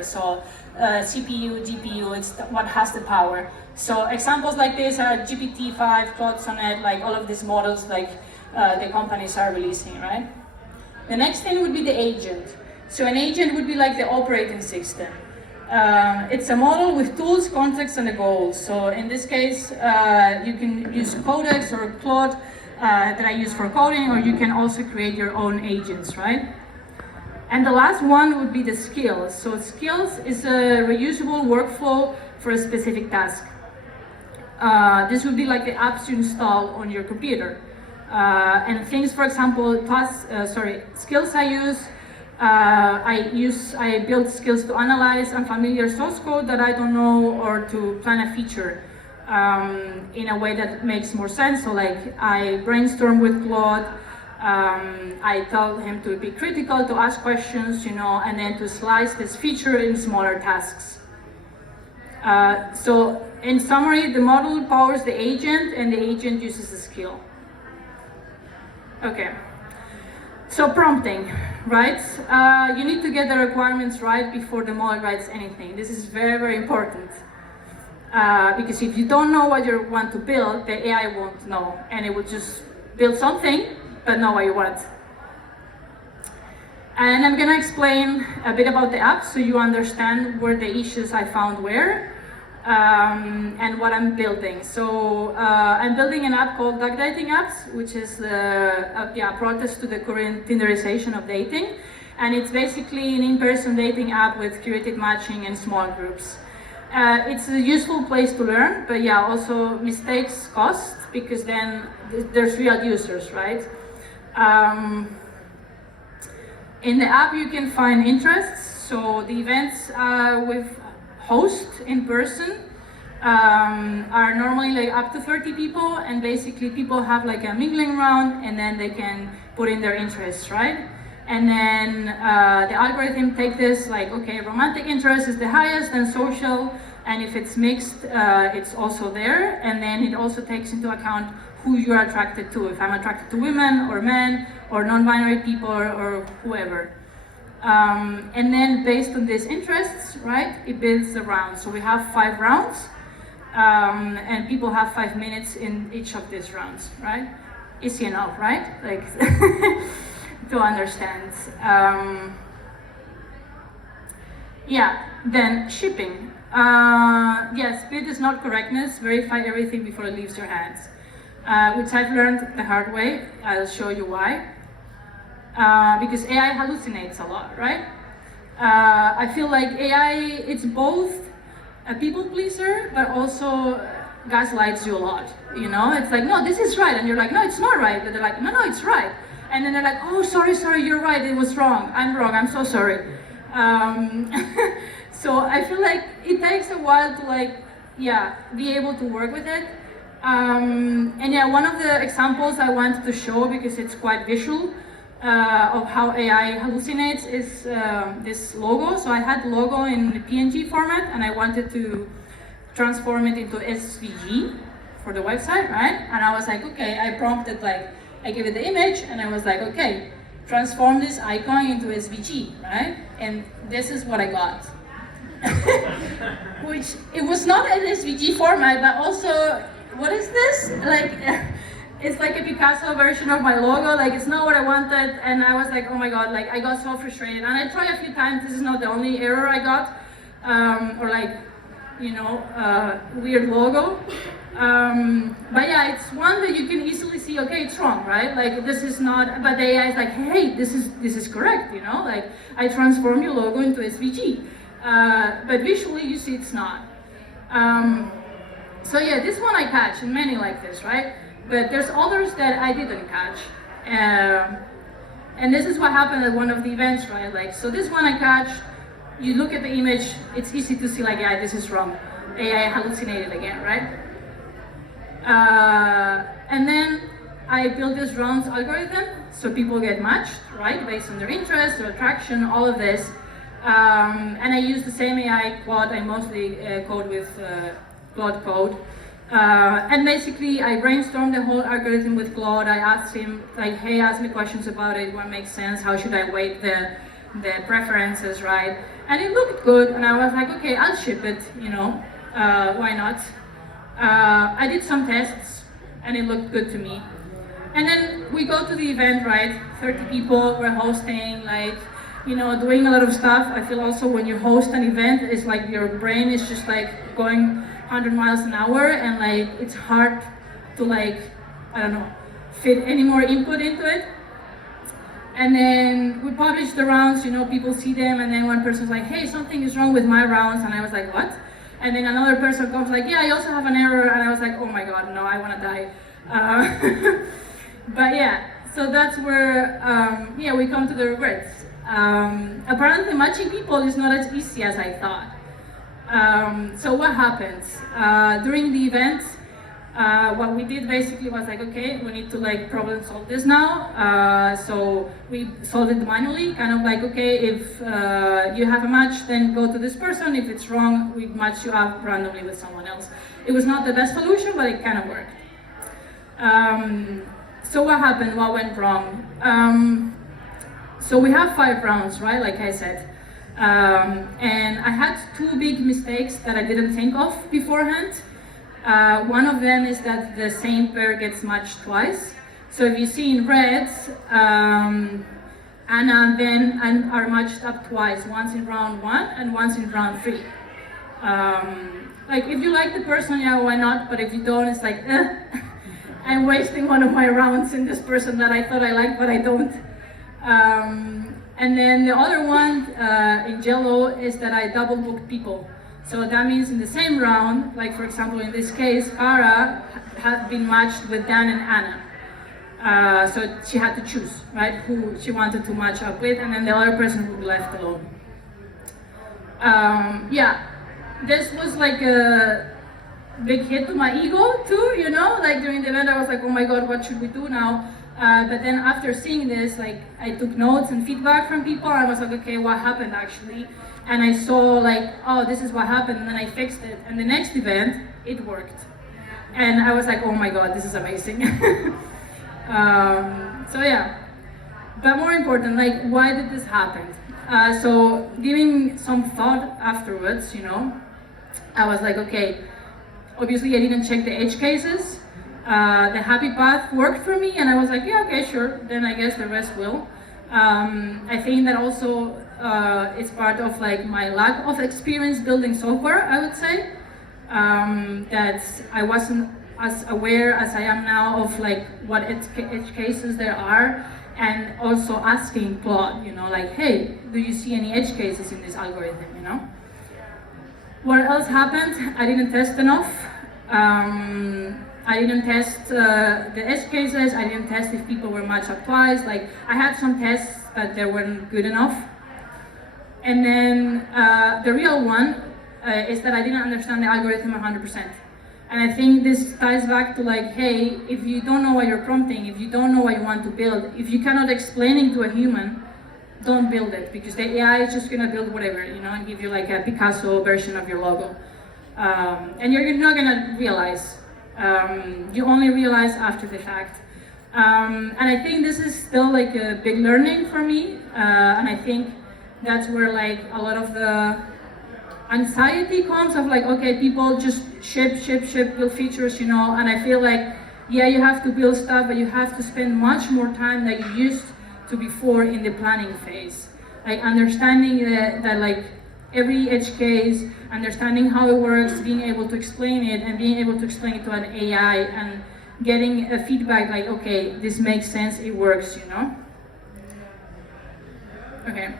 So CPU, GPU, it's what has the power. So examples like this are GPT-5, Claude Sonnet, like all of these models like the companies are releasing, right? The next thing would be the agent. So an agent would be like the operating system. It's a model with tools, context, and a goal. So in this case, you can use Codex or Claude that I use for coding, or you can also create your own agents, right? And the last one would be the skills. So skills is a reusable workflow for a specific task. This would be like the apps you install on your computer. And things, for example, skills I build skills to analyze unfamiliar source code that I don't know, or to plan a feature in a way that makes more sense. So like I brainstorm with Claude, I tell him to be critical, to ask questions, and then to slice this feature in smaller tasks. So in summary, the model powers the agent and the agent uses the skill. Okay, so prompting, right? You need to get the requirements right before the model writes anything. This is very, very important. Because if you don't know what you want to build, the AI won't know, and it will just build something but know what you want. And I'm gonna explain a bit about the app so you understand where the issues I found were and what I'm building. So I'm building an app called Duck Dating Apps, which is a protest to the current Tinderization of dating. And it's basically an in-person dating app with curated matching and small groups. It's a useful place to learn, but yeah, also mistakes cost, because then there's real users, right? In the app you can find interests, so the events with host in person are normally like up to 30 people, and basically people have like a mingling round and then they can put in their interests, right? And then the algorithm takes this like, okay, romantic interest is the highest, and social, and if it's mixed, it's also there, and then it also takes into account who you're attracted to, if I'm attracted to women or men or non-binary people or whoever. And then based on these interests, right, it builds the rounds. So we have 5 rounds, and people have 5 minutes in each of these rounds, right? Easy enough, right? Like to understand. Yeah, then shipping. Yes, speed is not correctness. Verify everything before it leaves your hands. Which I've learned the hard way. I'll show you why. Because AI hallucinates a lot, right? I feel like AI, it's both a people pleaser, but also gaslights you a lot. It's like, no, this is right, and you're like, no, it's not right. But they're like, no, it's right. And then they're like, oh, sorry, you're right, it was wrong. I'm so sorry. So I feel like it takes a while to be able to work with it. And yeah, one of the examples I wanted to show, because it's quite visual, of how AI hallucinates is this logo. So I had the logo in PNG format, and I wanted to transform it into SVG for the website, right? And I was like, okay, I prompted, I gave it the image, and I was like, okay, transform this icon into SVG, right? And this is what I got. Which, it was not an SVG format, but also, what is this? It's like a Picasso version of my logo, it's not what I wanted, and I was like, oh my god, I got so frustrated. And I tried a few times, this is not the only error I got, weird logo. But yeah, it's one that you can easily see, okay, it's wrong, right? This is not, but the AI is like, hey, this is correct, I transformed your logo into SVG. But visually you see it's not. So yeah, this one I catch, and many like this, right? But there's others that I didn't catch. And this is what happened at one of the events, right? So this one I catch, you look at the image, it's easy to see yeah, this is wrong. AI hallucinated again, right? And then I built this rounds algorithm, so people get matched, right? Based on their interest, their attraction, all of this. And I use the same AI Claude. I mostly code with Claude Code. And basically, I brainstormed the whole algorithm with Claude. I asked him, hey, ask me questions about it, what makes sense, how should I weight the the preferences, right? And it looked good, and I was like, okay, I'll ship it, you know, why not? I did some tests, and it looked good to me. And then we go to the event, right? 30 people, we're hosting, like, you know, doing a lot of stuff. I feel also when you host an event, it's like your brain is just like going 100 miles an hour, and like it's hard to like, I don't know, fit any more input into it. And then we publish the rounds, you know, people see them, and then one person's like, hey, something is wrong with my rounds, and I was like, what? And then another person comes like, yeah, I also have an error, and I was like, oh my god, no, I want to die. But yeah, so that's where, yeah, we come to the regrets. Apparently matching people is not as easy as I thought. So what happens? During the event, what we did basically was like, okay, we need to like problem solve this now. So we solved it manually, kind of like, okay, if you have a match, then go to this person. If it's wrong, we match you up randomly with someone else. It was not the best solution, but it kind of worked. So what happened? What went wrong? So we have 5 rounds, right? Like I said. And I had 2 big mistakes that I didn't think of beforehand. One of them is that the same pair gets matched twice. So if you see in red, Anna and Ben are matched up twice, once in round 1 and once in round 3. Like if you like the person, yeah, why not? But if you don't, it's like, I'm wasting one of my rounds in this person that I thought I liked, but I don't. And then the other one in yellow is that I double booked people. So that means in the same round, like for example in this case, Cara had been matched with Dan and Anna. So she had to choose, right, who she wanted to match up with, and then the other person would be left alone. Yeah, this was like a big hit to my ego too, you know, like during the event I was like, oh my god, what should we do now? But then after seeing this, like I took notes and feedback from people. I was like, okay, what happened actually? And I saw like, oh, this is what happened, and then I fixed it. And the next event, it worked. And I was like, oh my god, this is amazing. So yeah, but more important, like why did this happen? So giving some thought afterwards, you know, I was like, okay, obviously I didn't check the edge cases. The happy path worked for me, and I was like, yeah, okay, sure, then I guess the rest will. I think that also it's part of like my lack of experience building software, I would say. That I wasn't as aware as I am now of like what edge cases there are, and also asking Claude, you know, like, hey, do you see any edge cases in this algorithm, you know? What else happened? I didn't test enough. I didn't test the edge cases. I didn't test if people were matched up twice. Like I had some tests, but they weren't good enough. And then the real one is that I didn't understand the algorithm 100%. And I think this ties back to like, hey, if you don't know what you're prompting, if you don't know what you want to build, if you cannot explain it to a human, don't build it, because the AI is just gonna build whatever, you know, and give you like a Picasso version of your logo. And you're not gonna realize. You only realize after the fact. And I think this is still like a big learning for me. And I think that's where like a lot of the anxiety comes of like, okay, people just ship, build features, you know, and I feel like, yeah, you have to build stuff, but you have to spend much more time than you used to before in the planning phase. Like understanding that like every edge case, understanding how it works, being able to explain it, and being able to explain it to an AI, and getting a feedback like, okay, this makes sense, it works, you know? Okay.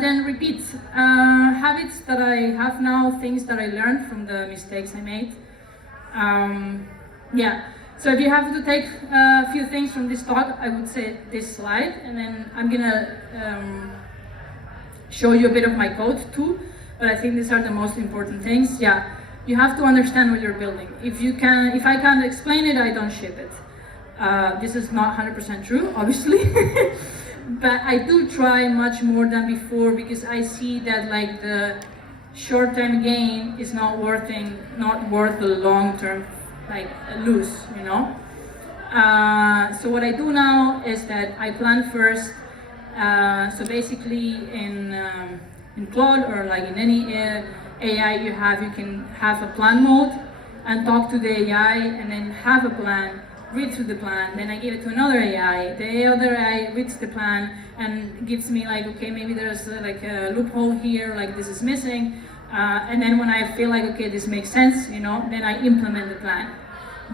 Then repeat. Habits that I have now, things that I learned from the mistakes I made. Yeah, so if you have to take a few things from this talk, I would say this slide, and then I'm gonna show you a bit of my code too, but I think these are the most important things. Yeah, you have to understand what you're building. If I can't explain it, I don't ship it. This is not 100% true, obviously. But I do try much more than before, because I see that like the short-term gain is not worth the long-term like lose, you know. So what I do now is that I plan first. So basically in Claude or like in any AI you can have a plan mode and talk to the AI and then have a plan, read through the plan, then I give it to another AI, the other AI reads the plan and gives me like, okay, maybe there's like a loophole here, like this is missing, and then when I feel like, okay, this makes sense, you know, then I implement the plan.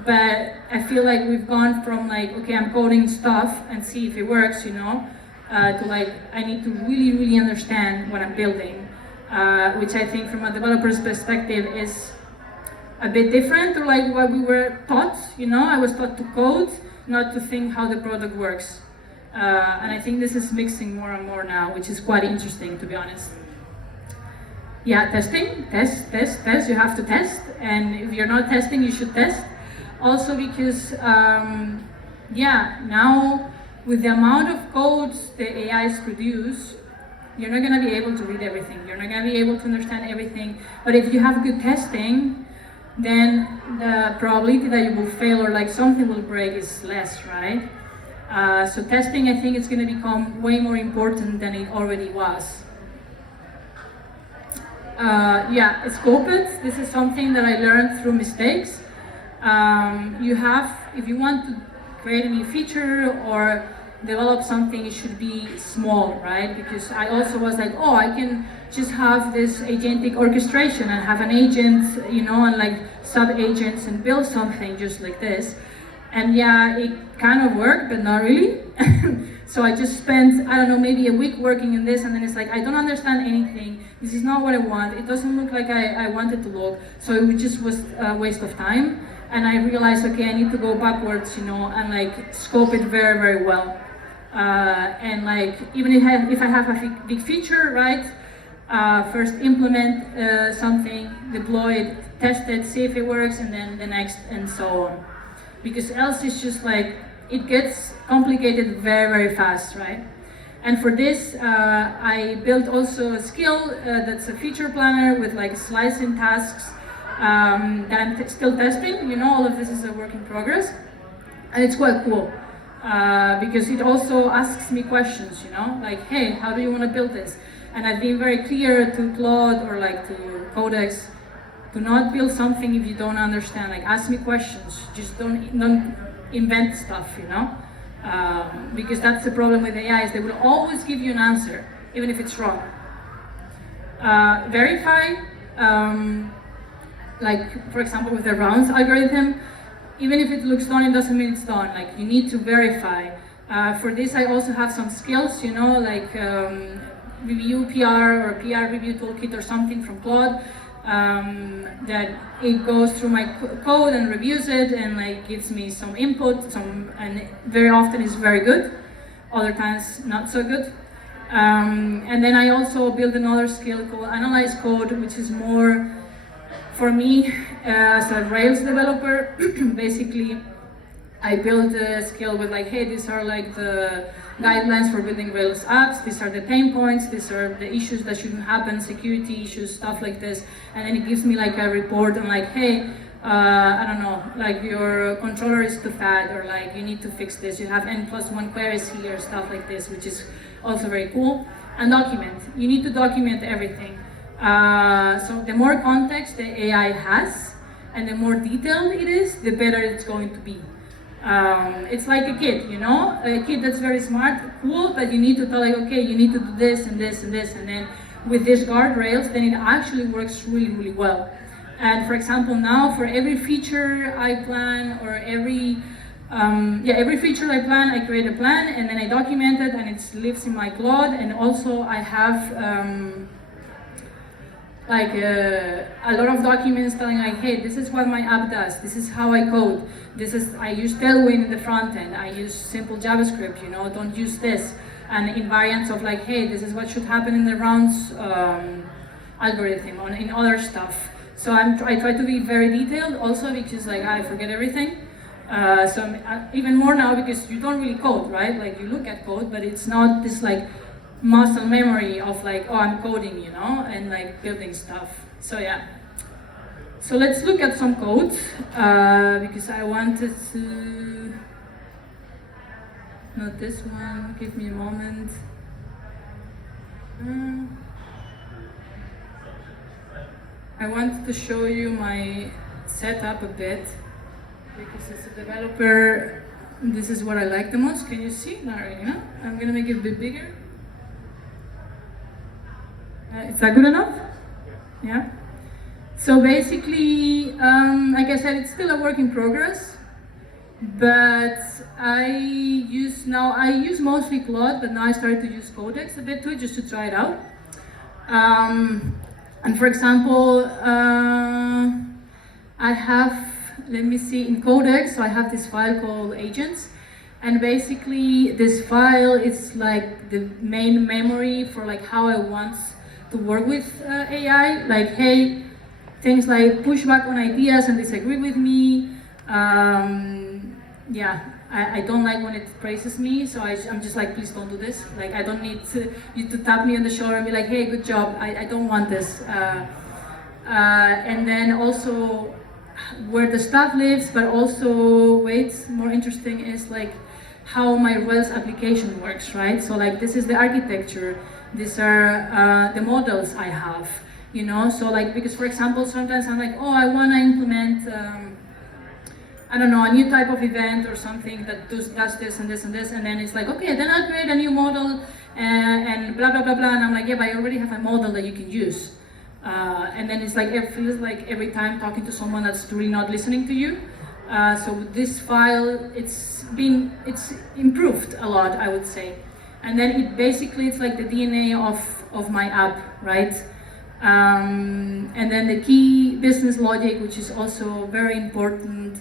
But I feel like we've gone from like, okay, I'm coding stuff and see if it works, you know, to like, I need to really understand what I'm building, which I think from a developer's perspective is a bit different to like what we were taught, you know. I was taught to code, not to think how the product works. And I think this is mixing more and more now, which is quite interesting, to be honest. Yeah, testing, test, you have to test, and if you're not testing, you should test. Also because, yeah, now with the amount of codes the AIs produce, you're not going to be able to read everything. You're not going to be able to understand everything. But if you have good testing, then the probability that you will fail or like something will break is less, right? So testing, I think, is going to become way more important than it already was. Yeah, scope it. This is something that I learned through mistakes. If you want to create a new feature or develop something, it should be small, right? Because I also was like, oh, I can just have this agentic orchestration and have an agent, you know, and like sub-agents and build something just like this. And yeah, it kind of worked, but not really. So I just spent, I don't know, maybe a week working on this, and then it's like, I don't understand anything. This is not what I want. It doesn't look like I want it to look. So it just was a waste of time. And I realized, okay, I need to go backwards, you know, and like scope it very well. And like, even if I have a big feature, right? First implement something, deploy it, test it, see if it works, and then the next, and so on. Because else it's just like, it gets complicated very fast, right? And for this, I built also a skill that's a feature planner with like slicing tasks that I'm still testing. You know, all of this is a work in progress. And it's quite cool because it also asks me questions, you know, like, hey, how do you want to build this? And I've been very clear to Claude or like to Codex, do not build something if you don't understand. Like, ask me questions. Just don't invent stuff, you know? Because that's the problem with AI, is they will always give you an answer, even if it's wrong. Verify, like for example with the rounds algorithm, even if it looks done, it doesn't mean it's done. Like, you need to verify. For this, I also have some skills, you know, like review PR or PR review toolkit or something from Claude. That it goes through my code and reviews it and like gives me some input, and very often is very good, other times not so good. And then I also build another skill called Analyze Code, which is more for me as a Rails developer. Basically, I build a skill with like, hey, these are like the guidelines for building Rails apps, these are the pain points, these are the issues that shouldn't happen, security issues, stuff like this. And then it gives me like a report on like, hey, I don't know, like your controller is too fat, or like you need to fix this, you have N+1 queries here, stuff like this, which is also very cool. And document, you need to document everything. So the more context the AI has, and the more detailed it is, the better it's going to be. It's like a kid, you know, a kid that's very smart, cool, but you need to tell like, okay, you need to do this and this and this, and then with these guardrails, then it actually works really well. And for example, now for every feature I plan, or every feature I plan, I create a plan and then I document it, and it lives in my Claude. And also I have like a lot of documents telling like, hey, this is what my app does, this is how I code, I use Tailwind in the front end, I use simple JavaScript, you know, don't use this. And invariants of like, hey, this is what should happen in the rounds algorithm, in other stuff. So I try to be very detailed also, because like I forget everything. So even more now, because you don't really code, right? Like you look at code, but it's not this like muscle memory of like, oh, I'm coding, you know, and like building stuff. So yeah. So let's look at some code, because I wanted to, not this one, give me a moment. I wanted to show you my setup a bit because as a developer, this is what I like the most. Can you see? No, you know? I'm gonna make it a bit bigger. Is that good enough? Yeah. So basically, like I said, it's still a work in progress. But I use mostly Claude, but now I started to use Codex a bit too, just to try it out. And for example, I have, let me see, in Codex, so I have this file called agents. And basically this file is like the main memory for like how I want to work with AI. Like, hey, things like push back on ideas and disagree with me. Yeah, I don't like when it praises me, so I'm just like, please don't do this. Like, I don't need you to tap me on the shoulder and be like, hey, good job. I don't want this. And then also where the stuff lives, but also, wait, more interesting is like how my Rails application works, right? So like, this is the architecture. These are the models I have, you know? So like, because for example, sometimes I'm like, oh, I want to implement, I don't know, a new type of event or something that does this and this and this, and then it's like, okay, then I'll create a new model and blah, blah, blah, blah, and I'm like, yeah, but I already have a model that you can use. And then it's like, it feels like every time talking to someone that's really not listening to you. So this file, it's improved a lot, I would say. And then it's like the DNA of my app, right? And then the key business logic, which is also very important.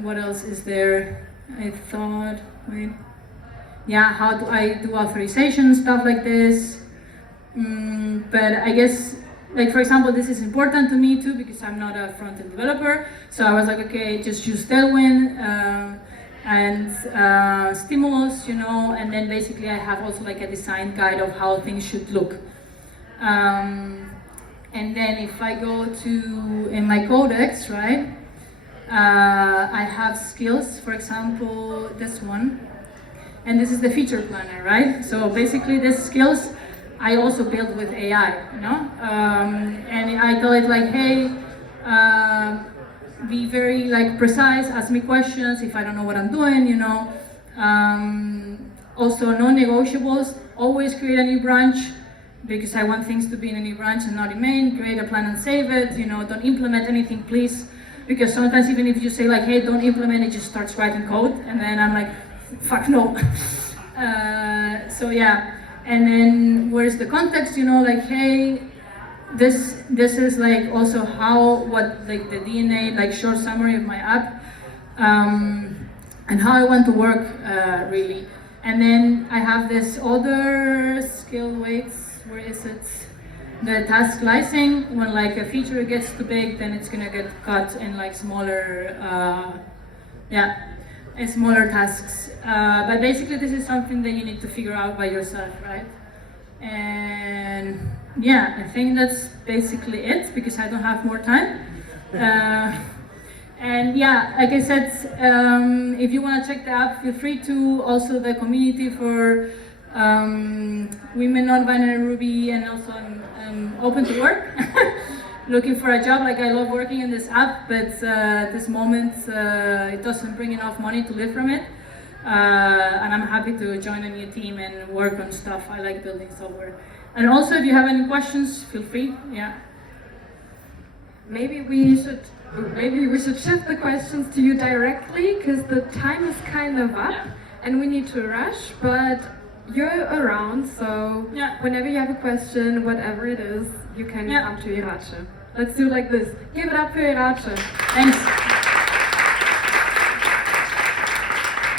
What else is there? I thought, wait. Yeah, how do I do authorization, stuff like this. But I guess, like for example, this is important to me too because I'm not a front-end developer. So I was like, okay, just use Tailwind and Stimulus, you know, and then basically I have also like a design guide of how things should look. And then if I go to, in my Codex, right, I have skills, for example, this one. And this is the feature planner, right? So basically these skills I also build with AI, you know? And I tell it like, hey, be very like precise, ask me questions if I don't know what I'm doing, you know? Also non-negotiables, always create a new branch because I want things to be in a new branch and not in main, create a plan and save it, you know, don't implement anything, please. Because sometimes even if you say like, hey, don't implement it, just starts writing code, and then I'm like, fuck no. So yeah, and then where's the context, you know, like, hey, this is like also what like the DNA, like short summary of my app, and how I want to work really. And then I have this other skill, where is it? The task slicing. When like a feature gets too big, then it's gonna get cut in like smaller, smaller tasks. But basically this is something that you need to figure out by yourself, right? And yeah, I think that's basically it because I don't have more time. And yeah, like I said, if you want to check the app, feel free to. Also the community for women non-binary Ruby, and also I'm open to work. Looking for a job. Like I love working in this app, but at this moment it doesn't bring enough money to live from it. And I'm happy to join a new team and work on stuff. I like building software. And also, if you have any questions, feel free. Yeah. Maybe we should shift the questions to you directly, because the time is kind of up, and we need to rush. But you're around, so whenever you have a question, whatever it is, you can come to Irache. Let's do like this. Give it up for Irache. Thanks.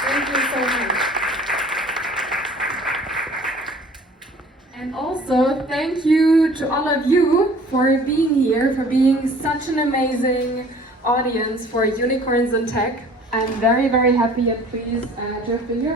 Thank you so much. And also, thank you to all of you for being here, for being such an amazing audience for Unicorns in Tech. I'm very, very happy and pleased to have been here.